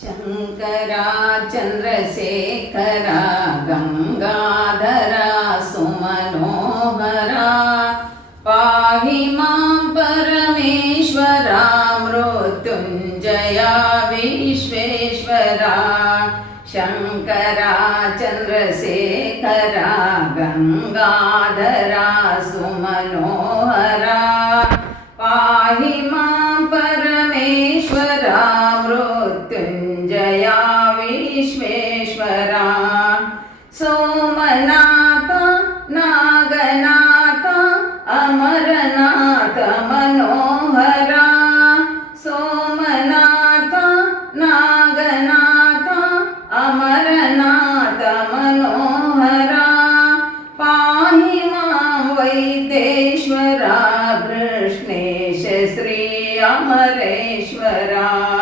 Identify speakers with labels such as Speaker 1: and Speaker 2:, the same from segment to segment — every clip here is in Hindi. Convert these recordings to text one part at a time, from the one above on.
Speaker 1: शङ्करा चन्द्रशेखरा गङ्गाधरा सुमनोहरा पाहि माँ परमेश्वरा मृत्युञ्जया विश्वेश्वरा शङ्करा चन्द्रशेखरा गङ्गाधरा सोमनाथ नागनाथ अमरनाथ मनोहरा। सोमनाथ नागनाथ अमरनाथ मनोहरा। पाहि मां वैदेश्वरा कृष्णेश श्री अमरेश्वरा।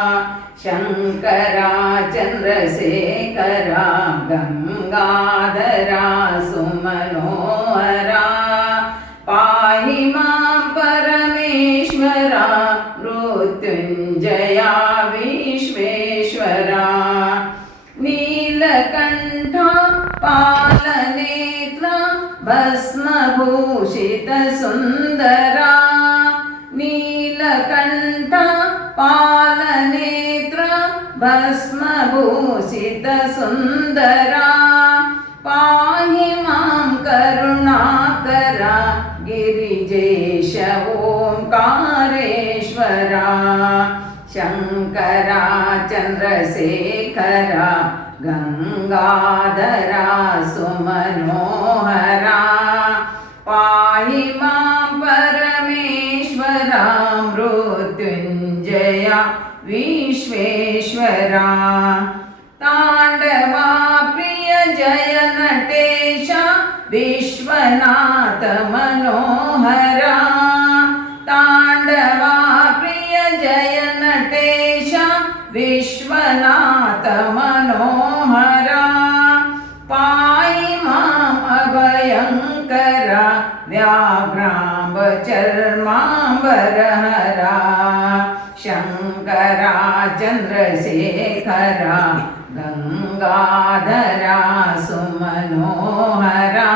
Speaker 1: शङ्करा चन्द्रशेखरा गङ्गाधरा सुमनोहरा पाहि मां परमेश्वरा मृत्युञ्जया विश्वेश्वरा। नीलकण्ठा पालनेत्र भस्मभूषितसुन्दरा भस्मभूषितसुन्दरा पाहि माँ करुणाकरा गिरिजेश ओङ्कारेश्वरा शङ्करा चन्द्रशेखरा गङ्गाधरा सुमनोहरा विश्वेश्वरा। ताण्डवा प्रिय जय नटेश, विश्वनाथ मनोहरा। ताण्डवा प्रिय जय नटेश, विश्वनाथ मनोहरा। पाहि माम् अभयङ्करा व्याघ्राम्ब शङ्करा चन्द्रशेखरा गङ्गाधरा सुमनोहरा।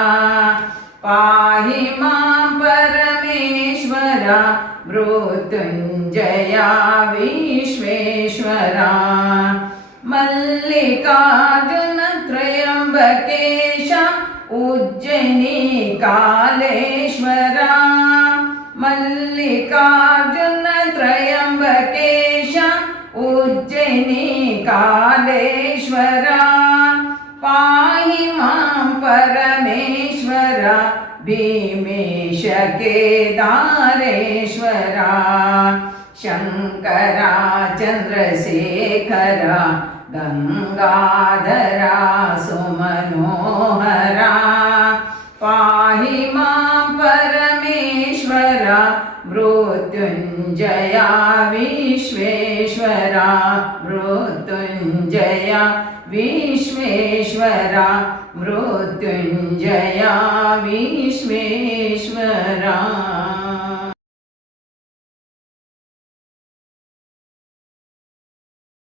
Speaker 1: पाहि मां परमेश्वरा मृत्युञ्जया विश्वेश्वरा। मल्लिकार्जुन त्रयम्बकेश उज्जयिनी कालेश्वरा മല്ലികാർജുന ത്രയംബകേശ ഉജ്ജനി കാലേശ്വര പാഹി മാം പരമേശ്വര ഭീമേശ കേദാരേശ്വര ശങ്കരാ ചന്ദ്രശേഖര ഗംഗാധരാ സുമനോഹരാ मृत्युञ्जया विश्वेश्वरा। मृत्युञ्जया विश्वेश्वरा। मृत्युञ्जया विश्वेश्वरा।